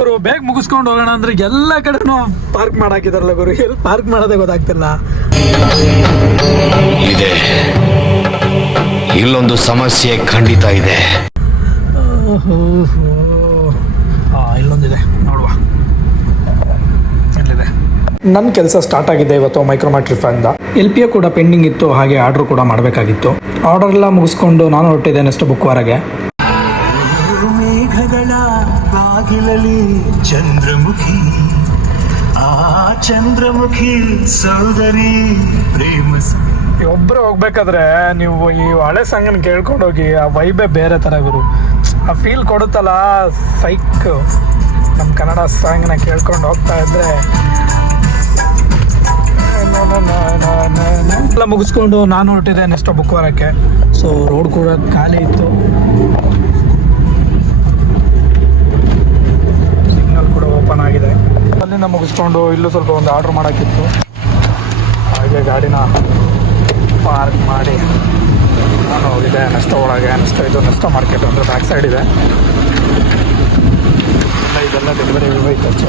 ಗುರು ಬೇಗ ಮುಗಿಸ್ಕೊಂಡು ಹೋಗೋಣ ಅಂದ್ರೆ ಎಲ್ಲ ಕಡೆನೂ ಪಾರ್ಕ್ ಮಾಡಾಕಿದಾರಲ್ಲ ಗುರು, ಎಲ್ಲಿ ಪಾರ್ಕ್ ಮಾಡೋದೇ ಗೊತ್ತಾಗ್ತಿಲ್ಲ. ಇದೆ ಇಲ್ಲೊಂದು ಸಮಸ್ಯೆ ಖಂಡಿತ ಇದೆ. ಇಲ್ಲೊಂದಿದೆ ನೋಡುವ. ಇಲ್ಲಿದೆ. ನನ್ನ ಕೆಲಸ ಸ್ಟಾರ್ಟ್ ಆಗಿದೆ ಇವತ್ತು ಮೈಕ್ರೋಮ್ಯಾಟ್ರಿಫ್ ಇಂದ. LPA ಕೂಡ ಪೆಂಡಿಂಗ್ ಇತ್ತು, ಹಾಗೆ ಆರ್ಡರ್ ಕೂಡ ಮಾಡಬೇಕಾಗಿತ್ತು. ಆರ್ಡರ್ ಎಲ್ಲ ಮುಗಿಸ್ಕೊಂಡು ನಾನು ಹೊರಟಿದ್ದೆ ನೆಕ್ಸ್ಟ್ ಬುಕ್ವಾರಗೆ. ಮೇಘಗಳ ಬಾಗಿಲಲ್ಲಿ ಚಂದ್ರಮುಖಿ, ಆ ಚಂದ್ರಮುಖಿ ಸೌದರಿ ಪ್ರೇಮ. ಒಬ್ಬರು ಹೋಗ್ಬೇಕಾದ್ರೆ ನೀವು ಈ ಹಳೆ ಸಾಂಗನ್ನ ಕೇಳ್ಕೊಂಡು ಹೋಗಿ, ಆ ವೈಬೇ ಬೇರೆ ಥರ ಗುರು. ಆ ಫೀಲ್ ಕೊಡುತ್ತಲ್ಲ ಸೈಕ್. ನಮ್ಮ ಕನ್ನಡ ಸಾಂಗ್ನ ಕೇಳ್ಕೊಂಡು ಹೋಗ್ತಾ ಇದ್ರೆ ಎಲ್ಲ ಮುಗಿಸ್ಕೊಂಡು ನಾನು ಹೊರಟಿದ್ದೆ ನೆಕ್ಸ್ಟ್ ಬುಕ್ವಾರಕ್ಕೆ. ಸೊ ರೋಡ್ ಕೂಡ ಖಾಲಿ ಇತ್ತು, ಸಿಗ್ನಲ್ ಕೂಡ ಓಪನ್ ಆಗಿದೆ. ಅಲ್ಲಿಂದ ಮುಗಿಸ್ಕೊಂಡು ಇಲ್ಲೂ ಸ್ವಲ್ಪ ಒಂದು ಆರ್ಡ್ರ್ ಮಾಡೋಕ್ಕಿತ್ತು, ಹಾಗೆ ಗಾಡಿನ ಪಾರ್ಕ್ ಮಾಡಿ ನಾನು ಹೋಗಿದೆ ನೆಕ್ಸ್ಟ್ ಒಳಗೆ. ನೆಕ್ಸ್ಟ್ ಮಾರ್ಕೆಟ್ ಅಂದರೆ ಬ್ಯಾಕ್ ಸೈಡ್ ಇದೆ, ಇದೆಲ್ಲ ಡೆಲಿವರಿ ವೆಹಿಕಲ್ಸು.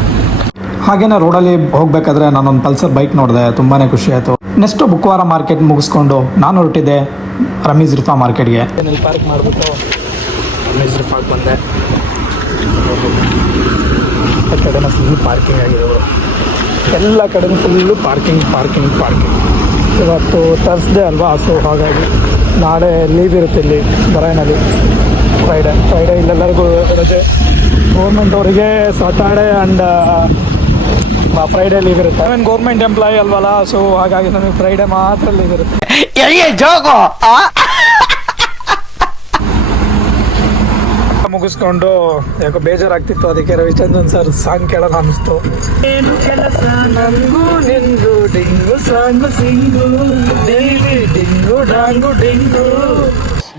ಹಾಗೇನೆ ರೋಡಲ್ಲಿ ಹೋಗಬೇಕಾದ್ರೆ ನಾನೊಂದು ಪಲ್ಸರ್ ಬೈಕ್ ನೋಡಿದೆ, ತುಂಬಾ ಖುಷಿ ಆಯಿತು. ನೆಕ್ಸ್ಟ್ ಬುಕ್ವಾರ ಮಾರ್ಕೆಟ್ ಮುಗಿಸ್ಕೊಂಡು ನಾನು ಹೊರಟಿದ್ದೆ ರಮೀಜ್ ರಿಫಾ ಮಾರ್ಕೆಟ್ಗೆ. ಇಲ್ಲಿ ಪಾರ್ಕ್ ಮಾಡಿಬಿಟ್ಟು ರಮೀಜ್ ರಿಫಾಗೆ ಬಂದೆ. ಆ ಕಡೆನ ಫುಲ್ ಪಾರ್ಕಿಂಗ್ ಆಗಿದೆ, ಎಲ್ಲ ಕಡೆನೂ ಫುಲ್ಲು ಪಾರ್ಕಿಂಗ್. ಇವತ್ತು ಥರ್ಸ್ಡೇ ಅಲ್ವಾ, ಸೊ ಹಾಗಾಗಿ ನಾಳೆ ಲೀವ್ ಇರುತ್ತೆ ಇಲ್ಲಿ ಬರಾಯ್ನಲ್ಲಿ. ಫ್ರೈಡೇ ಇಲ್ಲೆಲ್ಲರಿಗೂ ರಜೆ. ಗೌರ್ಮೆಂಟ್ ಅವರಿಗೆ ಸಾಟರ್ಡೆ ಆ್ಯಂಡ್ ಫ್ರೈಡೇ ಲೀವ್ ಇರುತ್ತೆ. ನಾವೇನು ಗೌರ್ಮೆಂಟ್ ಎಂಪ್ಲಾಯಿ ಅಲ್ವಲ್ಲ, ಸೊ ಹಾಗಾಗಿ ನಮಗೆ ಫ್ರೈಡೇ ಮಾತ್ರ ಲೀವ್ ಇರುತ್ತೆ. ಮುಗಿಸ್ಕೊಂಡು ಯಾಕೋ ಬೇಜಾರಾಗ್ತಿತ್ತು, ಅದಕ್ಕೆ ರವಿಚಂದ್ರನ್ ಸರ್ ಸಾಂಗ್ ಕೇಳೋಣ ಅನಿಸ್ತು. ಏನು ಕೆಲಸ ನಂಗು ನಿಂದು ಡಿಂಗು ಸಾಂಗು ಸಿಂಗು ಡೈಲಿ ಡಿಂಗು ಡಾಂಗು ಡಿಂಗು.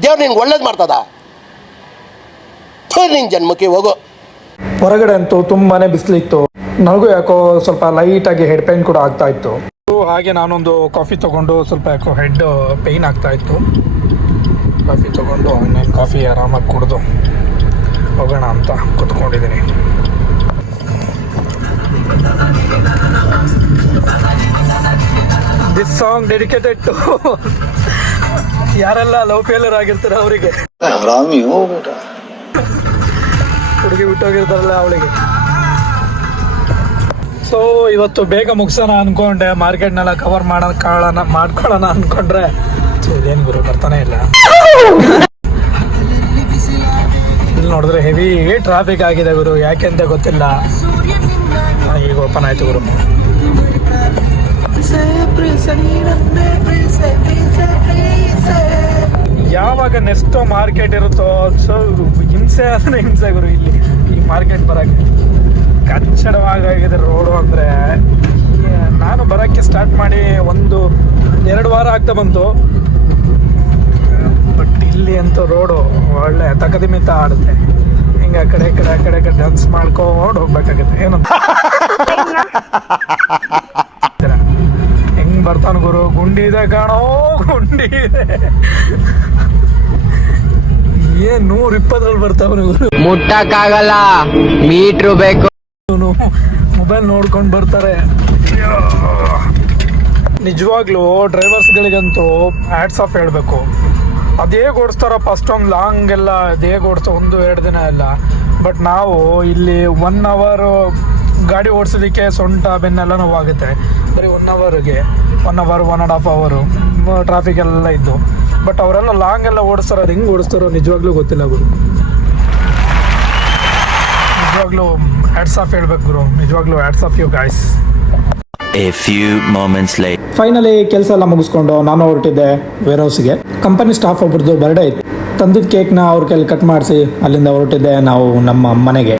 ದೇವ್ರು ನಿಂಗೆ ಒಳ್ಳೇದು ಮಾಡ್ತದ, ನಿನ್ ಜನ್ಮಕ್ಕೆ ಹೋಗೋ. ಹೊರಗಡೆ ಅಂತೂ ತುಂಬಾನೇ ಬಿಸಿಲಿತ್ತು. ನನಗೂ ಯಾಕೋ ಸ್ವಲ್ಪ ಲೈಟಾಗಿ ಹೆಡ್ ಪೇನ್ ಕೂಡ ಆಗ್ತಾ ಇತ್ತು. ಹಾಗೆ ನಾನೊಂದು ಕಾಫಿ ತೊಗೊಂಡು ಸ್ವಲ್ಪ ಯಾಕೋ ಹೆಡ್ ಪೇಯ್ನ್ ಆಗ್ತಾ ಇತ್ತು. ಕಾಫಿ ತೊಗೊಂಡು ಇನ್ನೇನು ಕಾಫಿ ಆರಾಮಾಗಿ ಕುಡಿದು ಹೋಗೋಣ ಅಂತ ಕೂತ್ಕೊಂಡಿದ್ದೀನಿ. ದಿಸ್ ಸಾಂಗ್ ಡೆಡಿಕೇಟೆಡ್ ಟು ಯಾರೆಲ್ಲ ಲವ್ ಫೇಲರ್ ಆಗಿರ್ತಾರೆ ಅವರಿಗೆ, ಹುಡುಗಿ ಬಿಟ್ಟೋಗಿರ್ತಾರಲ್ಲ ಅವಳಿಗೆ. ಸೊ ಇವತ್ತು ಬೇಗ ಮುಗಿಸೋಣ ಅನ್ಕೊಂಡೆ, ಮಾರ್ಕೆಟ್ನೆಲ್ಲ ಕವರ್ ಮಾಡ್ಕೊಳ್ಳೋಣ ಅನ್ಕೊಂಡ್ರೆ ಇದೇನು ಗುರು ಬರ್ತಾನೆ ಇಲ್ಲ. ಇಲ್ಲಿ ನೋಡಿದ್ರೆ ಹೆವಿ ಟ್ರಾಫಿಕ್ ಆಗಿದೆ ಗುರು, ಯಾಕೆ ಅಂತ ಗೊತ್ತಿಲ್ಲ. ಈಗ ಓಪನ್ ಆಯ್ತು ಗುರು. ಯಾವಾಗ ನೆಕ್ಸ್ಟ್ ಮಾರ್ಕೆಟ್ ಇರುತ್ತೋ ಸೊ ಹಿಂಸೆ ಅಂದ್ರೆ ಹಿಂಸೆ ಗುರು. ಇಲ್ಲಿ ಈ ಮಾರ್ಕೆಟ್ ಬರೋಕ್ಕೆ ಕಚ್ಚಡವಾಗಿದೆ ರೋಡು. ಅಂದರೆ ನಾನು ಬರೋಕ್ಕೆ ಸ್ಟಾರ್ಟ್ ಮಾಡಿ 1-2 ವಾರ ಆಗ್ತಾ ಬಂತು, ಬಟ್ ಇಲ್ಲಿ ಅಂತೂ ರೋಡು ಒಳ್ಳೆ ತಕದಿಮಿತ ಆಡುತ್ತೆ. ಹಿಂಗೆ ಆ ಕಡೆ ಡ್ಯಾನ್ಸ್ ಮಾಡ್ಕೊಂಡು ಹೋಗ್ಬೇಕಾಗುತ್ತೆ. ಏನಂತ ಹೆಂಗ್ ಬರ್ತಾನ ಗುರು, ಗುಂಡಿ ಇದೆ ಕಾಣೋ, ಗುಂಡಿ ಇದೆ. ಏನ್ 120 ಬರ್ತಾವನು ಗುರು, ಮುಟ್ಟಕ್ಕಾಗಲ್ಲ, ಮೀಟ್ರು ಬೇಕು. ಮೊಬೈಲ್ ನೋಡ್ಕೊಂಡು ಬರ್ತಾರೆ. ನಿಜವಾಗ್ಲೂ ಡ್ರೈವರ್ಸ್ಗಳಿಗಂತೂ ಹ್ಯಾಟ್ಸ್ ಆಫ್ ಹೇಳಬೇಕು. ಅದೇ ಓಡಿಸ್ತಾರಪ್ಪ, ಅಷ್ಟೊಂದು ಲಾಂಗ್ ಎಲ್ಲ ಅದೇ ಓಡಿಸ್ತಾ 1-2 ದಿನ ಎಲ್ಲ. ಬಟ್ ನಾವು ಇಲ್ಲಿ 1 ಅವರ್ ಗಾಡಿ ಓಡಿಸೋದಕ್ಕೆ ಸೊಂಟ ಬೆನ್ನೆಲ್ಲ ನೋವಾಗುತ್ತೆ. ಬರೀ 1 ಅವರ್ಗೆ 1.5 ಅವರು ಟ್ರಾಫಿಕ್ ಎಲ್ಲ ಇದ್ದು. ಬಟ್ ಅವರೆಲ್ಲ ಲಾಂಗ್ ಎಲ್ಲ ಓಡಿಸ್ತಾರೋ, ಅದು ಹೆಂಗೆ ಓಡಿಸ್ತಾರೋ ನಿಜವಾಗ್ಲೂ ಗೊತ್ತಿಲ್ಲ ಗುರು. ನಿಜವಾಗ್ಲೂ ಹ್ಯಾಟ್ಸ್ ಆಫ್ ಹೇಳ್ಬೇಕು ಗುರು, ನಿಜವಾಗ್ಲೂ hats off you guys. A few moments later. Finally ಕೆಲಸ ಎಲ್ಲ ಮುಗಿಸ್ಕೊಂಡು ನಾನು ಹೊರಟಿದ್ದೆ ವೇರ್ ಹೌಸ್ಗೆ. ಕಂಪನಿ ಸ್ಟಾಫ್ ಒಬ್ರದ್ದು ಬರ್ಡೇ ಇತ್ತು. ತಂದಿದ್ದ ಕೇಕ್ನ ಅವ್ರ ಕೈಲಿ ಕಟ್ ಮಾಡಿಸಿ ಅಲ್ಲಿಂದ ಹೊರಟಿದ್ದೆ ನಾವು ನಮ್ಮ ಮನೆಗೆ.